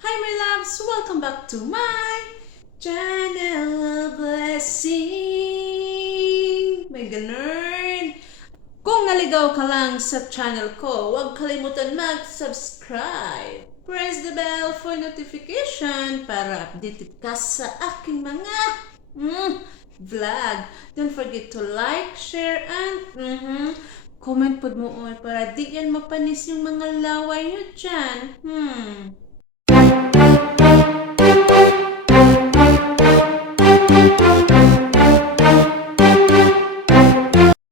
Hi my loves! Welcome back to my channel Blessing! May ganun! Kung naligaw ka lang sa channel ko, huwag kalimutan mag-subscribe. Press the bell for notification para updated ka sa aking mga vlog. Don't forget to like, share, and comment pod mo para di yan mapanis yung mga laway nyo dyan.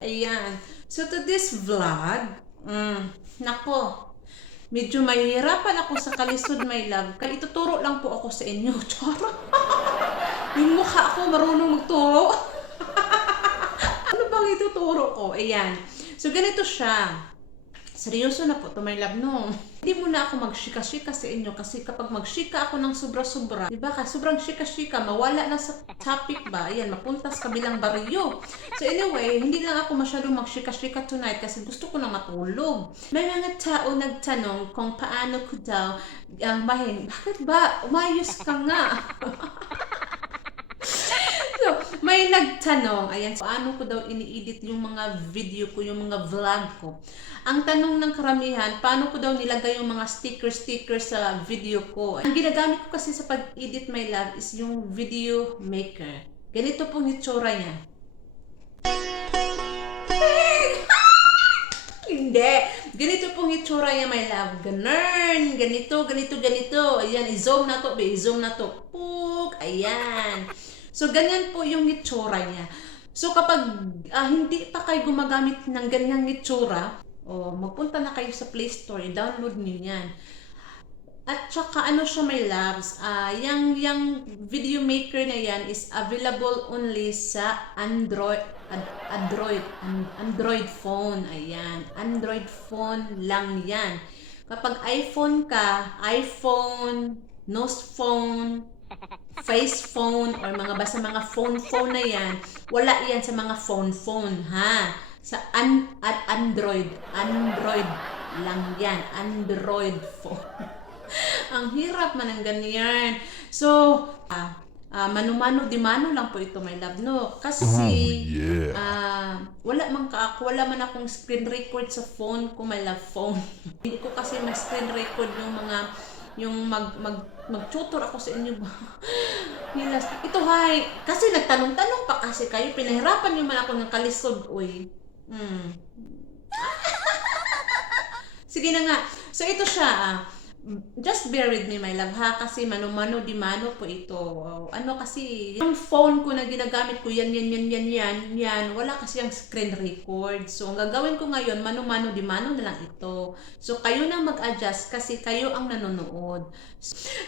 Ayan. So, to this vlog, nako, medyo mahihirapan ako sa kalisod, my love. Kaya ituturo lang po ako sa inyo. Chara. Yung mukha ako marunong magturo. Ano bang ituturo ko? Ayan. So, ganito siya. Seryoso na po to, my love, no? Hindi muna ako magshika-shika sa inyo kasi kapag magshika ako ng sobra-sobra, diba ka, sobrang shika-shika, mawala na sa topic ba? Ayan, mapunta sa kabilang baryo. So anyway, hindi lang ako masyadong magshika-shika tonight kasi gusto ko na matulog. May mga tao nagtanong kung paano ko daw, bakit ba? Umayos ka nga. So, may nagtanong, ayan, paano ko daw ini-edit yung mga video ko, yung mga vlog ko. Ang tanong ng karamihan, paano ko daw nilagay yung mga sticker sa video ko. Ang ginagamit ko kasi sa pag-edit, my love, is yung video maker. Ganito pong itsura niya. Hindi. Ganito pong itsura niya, my love. Ganun. Ganito. Ayan, i-zoom na to. I-zoom na to. Puk. Ayan. So, ganyan po yung itsura niya. So, kapag hindi pa kayo gumagamit ng ganyang itsura, magpunta na kayo sa Play Store, i-download niyo yan. At saka, ano siya, my loves, yung video maker na yan is available only sa Android phone. Ayan. Android phone lang yan. Kapag iPhone ka, iPhone, Nose phone, face phone, or basta mga phone na yan, wala yan sa mga phone, ha? Sa Android lang yan, Android phone. Ang hirap man ang ganyan. So, mano-mano di mano lang po ito, my love, no? Kasi, wala man akong screen record sa phone ko, my love, phone. Hindi ko kasi mag-screen record yung mag-tutor ako sa inyo ba? Ito kasi nagtanong-tanong pa kasi kayo, pinahirapan niyo man ako ng kalisod, oy. Sige na nga. So ito siya, just bear with me, my love, ha, kasi mano-mano di mano po ito. Ano kasi, yung phone ko na ginagamit ko, yan, wala kasi yung screen record. So, ang gagawin ko ngayon, mano-mano di mano na lang ito. So, kayo na mag-adjust kasi kayo ang nanonood.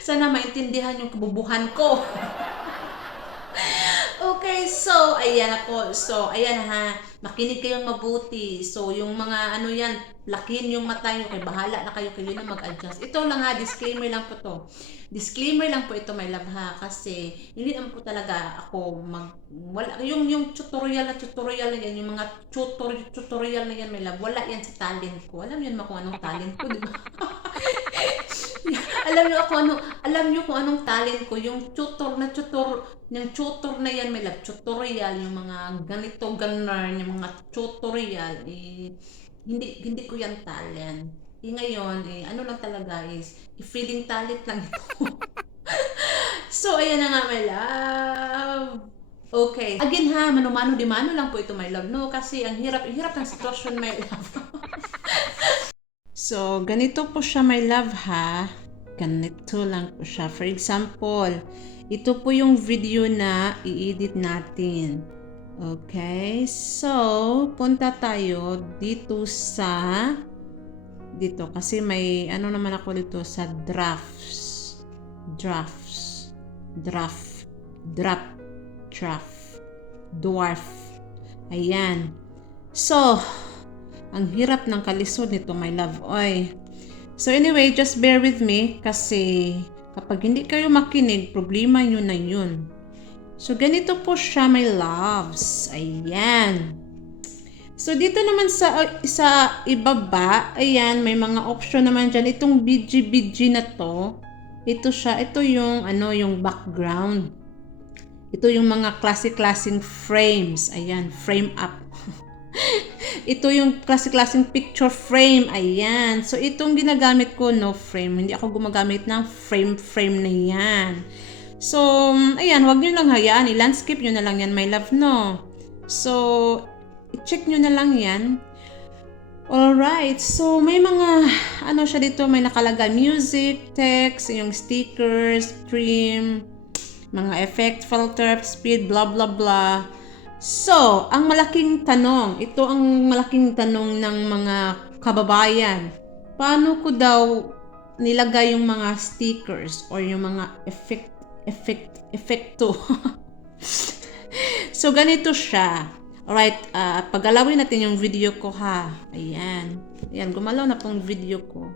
Sana maintindihan yung kabubuhan ko. Okay, so, ayan ako. So, ayan ha. Makinig kayong mabuti. So, yung mga yan, lakihin yung mata nyo. Kaya bahala na kayo na mag-adjust. Ito lang ha, disclaimer lang po to. Disclaimer lang po ito, my love, ha. Kasi, hindi naman po talaga ako yung tutorial na yan, yung mga tutorial na yan, my love, wala yan sa talent ko. Alam niyo kung anong talent ko, di ba? alam niyo kung anong talent ko, yung tutor na yan, may love, tutorial, yung mga ganito, yung mga tutorial, hindi ko yan talent. Ngayon, ano lang talaga is, feeling talent lang ito. So, ayan na nga, my love. Okay. Again ha, mano-mano di mano lang po ito, my love, no? Kasi ang hirap ng sitwasyon, my love. So, ganito po siya, my love, ha. Ganito lang po siya. For example, ito po yung video na i-edit natin. Okay? So, punta tayo dito kasi may naman ako dito sa dwarf. Ayan. So, ang hirap ng kalisod nito, my love. Oy. So anyway, just bear with me kasi kapag hindi kayo makinig, problema nyo na yun. So ganito po siya, my loves. Ayan. So dito naman sa ibaba, ayan, may mga option naman dyan. Itong BG na to, Ito siya, ito yung yung background. Ito yung mga classic-classing frames. Ayan, frame up. Ito yung classic-classing picture frame. Ayan. So, itong ginagamit ko, no frame. Hindi ako gumagamit ng frame na yan. So, ayan, wag nyo lang hayaan. I-landscape nyo na lang yan, my love, no? So, i-check nyo na lang yan. Alright, so may mga, siya dito, may nakalagay music, text, yung stickers, trim, mga effect, filter, speed, blah blah blah. So, ang malaking tanong, ito ang malaking tanong ng mga kababayan. Paano ko daw nilagay yung mga stickers or yung mga effecto? So, ganito siya. Alright, pagalawin natin yung video ko ha. Ayan. Ayan, gumalaw na pong video ko.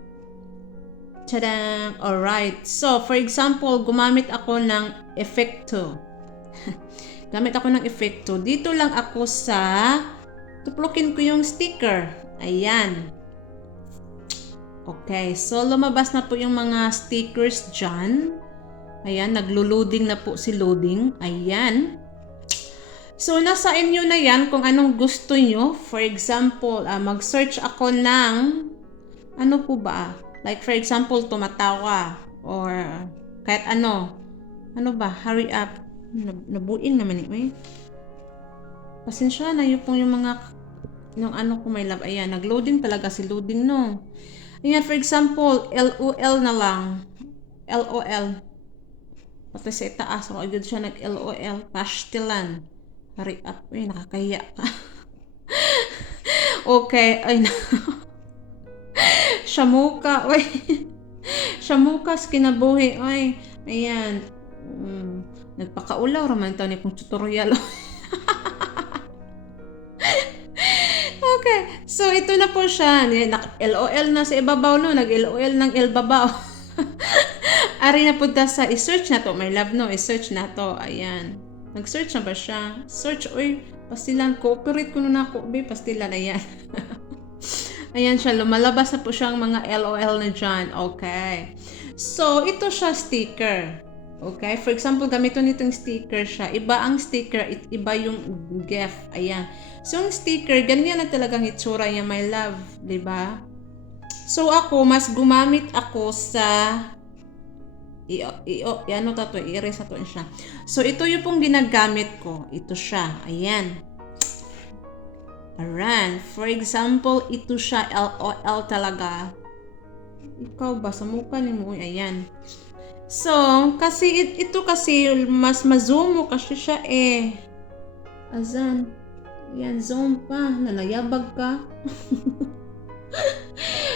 Tadang! Alright. So, for example, gumamit ako ng effecto. Gamit ako ng effecto. Dito lang ako sa tuplukin ko yung sticker. Ayan. Okay. So, lumabas na po yung mga stickers dyan. Ayan, naglo-loading na po si loading. Ayan. So, nasa inyo na yan kung anong gusto nyo. For example, mag-search ako ng ano po ba? Like, for example, tumatawa. Or kahit ano. Ano ba? Hurry up. Nabuin naman eh. Pasensya na yung mga yung ko, my love. Ayan, nag-loading talaga si loading, no? Ayan, for example, LOL na lang. LOL. Pati sa itaas. So, agad siya nag-LOL. Pastilan. Hurry up. Uy, nakakahiya ka. Okay. Ay, Shamuka. Uy. Shamukas kinabuhi. Uy. Ayan. Nagpakaulaw raman ito ni kong tutorial. Okay. So, ito na po siya. LOL na sa ibabaw, no? Nag-LOL ng ilbabaw. Ari na po sa i-search na to. My love, no? I-search na to. Ayan. Nag-search na ba siya? Search, uy, pastilan, cooperate ko na ako, be, pastilan, ayan. Ayan siya, lumalabas na po siyang mga LOL na dyan. Okay. So, ito siya sticker. Okay, for example, gamito nitong sticker siya. Iba ang sticker, iba yung GIF. Ayan. So, yung sticker, ganyan na talagang itsura niya, my love. Diba? So, ako, mas gumamit ako sa i-erase na to siya. So, ito yung pong ginagamit ko. Ito siya. Ayan. Ayan. For example, ito siya. LOL talaga. Ikaw ba? Sa mukha ni mo. Ayan. So, kasi ito kasi mas ma-zoom mo kasi siya eh. Azan. Ayan, zoom pa. Nanayabag ka.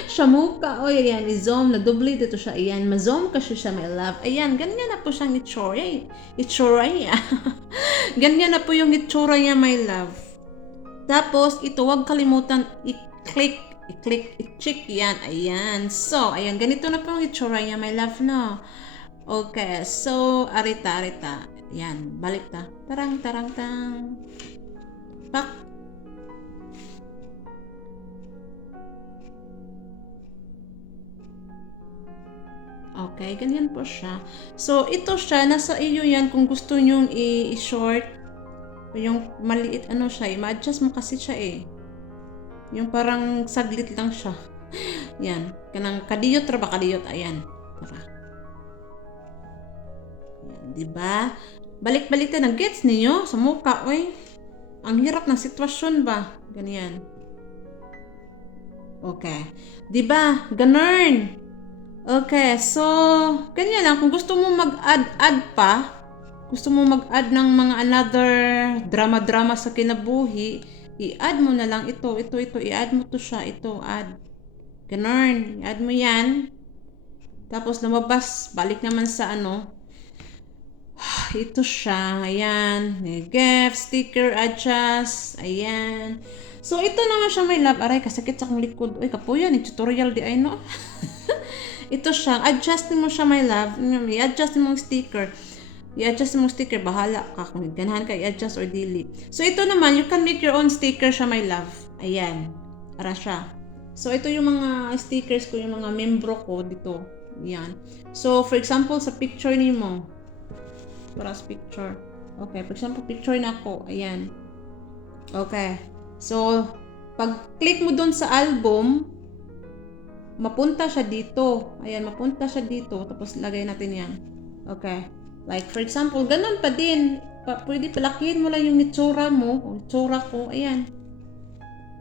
Shamuka, o ayan, i-zoom, na-double dito siya, ayan, ma-zoom kasi siya, my love, ayan, ganyan na po siyang itsura niya, ganyan na po yung itsura niya, my love. Tapos, ito, huwag kalimutan, i-click, i-check yan, ayan, so, ayan, ganito na po yung itsura niya, my love, no? Okay, so, arita, ayan, balik ta, tarang, pak. Okay, ganyan po siya. So, ito siya, nasa iyo yan kung gusto nyong i-short. Yung maliit, siya, ma-adjust mo kasi siya eh. Yung parang saglit lang siya. Yan, kanang kadiyot, ayan. Tara. Yan, diba? Balik-balik na, gets ninyo sa mukha, oy. Ang hirap ng sitwasyon ba? Ganyan. Okay. Diba? Ganun. Okay, so, ganyan lang. Kung gusto mo mag-add pa, gusto mo mag-add ng mga another drama sa kinabuhi, i-add mo na lang ito, i-add mo to siya, ito, add. Ganun, i-add mo yan. Tapos lumabas, balik naman sa ito siya, ayan, GIF, sticker, adjust, ayan. So, ito naman siya, my love. Aray, kasakit sa akong likod. Uy, kapuyan, tutorial di ay, no? Ito siya, adjust mo siya, my love. I-adjust mo yung sticker. I-adjust mo yung sticker, bahala ka. Kung ganahan ka, i-adjust or delete. So, ito naman, you can make your own sticker siya, my love. Ayan. Para siya. So, ito yung mga stickers ko, yung mga membro ko dito. Yan. So, for example, sa picture nimo, para sa picture. Okay, for example, picture na ako. Ayan. Okay. So, pag click mo doon sa album, mapunta siya dito. Ayan, mapunta siya dito. Tapos, lagay natin yan. Okay. Like, for example, ganun pa din. Pwede palakihin mo lang yung itsura mo. O itsura ko. Ayan.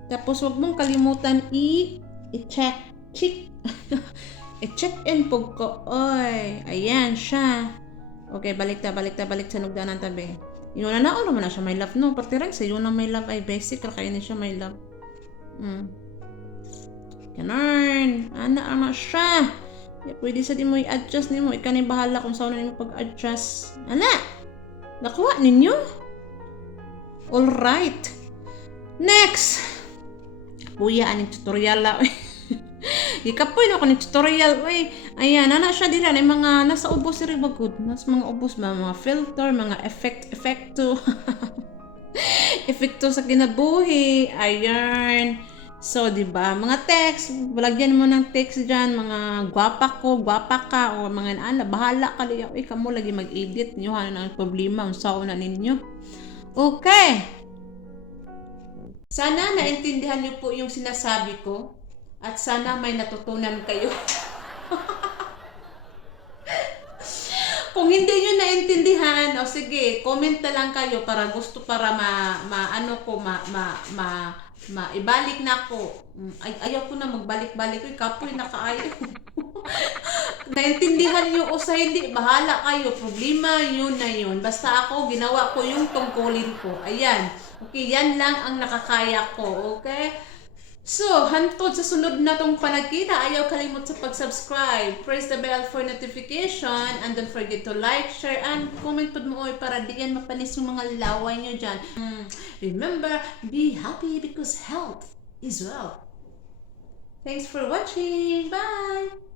Tapos, wag mong kalimutan i-check. I-check in po ko. Oy. Ayan siya. Okay, balik sa nugdanan tabi. Yun na naman na siya may love, no? Partiran sa yun na may love ay basic. Kaya ni siya may love. Ganun. Ana siya. Pwede sa di mo i-adjust ni mo. Ika ni bahala kung saan na mo pag-adjust. Ana! Nakuha ninyo? Alright. Next! Puya, aning tutorial la. Ikapoy na ako ng tutorial. Uy, ayan, ana siya dira. May mga nasa ubos si Ribagod. Nasa mga ubos ba? Mga filter, mga efekto. Efekto sa kinabuhi. Ayan. So, di ba? Mga text. Balagyan mo ng text dyan. Mga gwapa ko, gwapa ka. O mga naala. Bahala ka liya. Uy, kamo lagi mag-edit. Nyo, ano ang problema. Ang sao na ninyo. Okay. Sana naintindihan niyo po yung sinasabi ko. At sana may natutunan kayo. Kung hindi nyo naintindihan, o sige, comment na lang kayo para ibalik na ako. Ayaw ko na magbalik-balik ko, kapoy na kaayo. Naintindihan nyo o sa hindi, bahala kayo. Problema yun na yun. Basta ako, ginawa ko yung tungkulin ko. Ayan. Okay, yan lang ang nakakaya ko. Okay? So, hantod sa sunod na tong panagkita, ayaw kalimot sa pag-subscribe. Press the bell for notification and don't forget to like, share, and comment pod mo para diyan mapanis yung mga laway nyo dyan. Remember, be happy because health is wealth. Thanks for watching. Bye!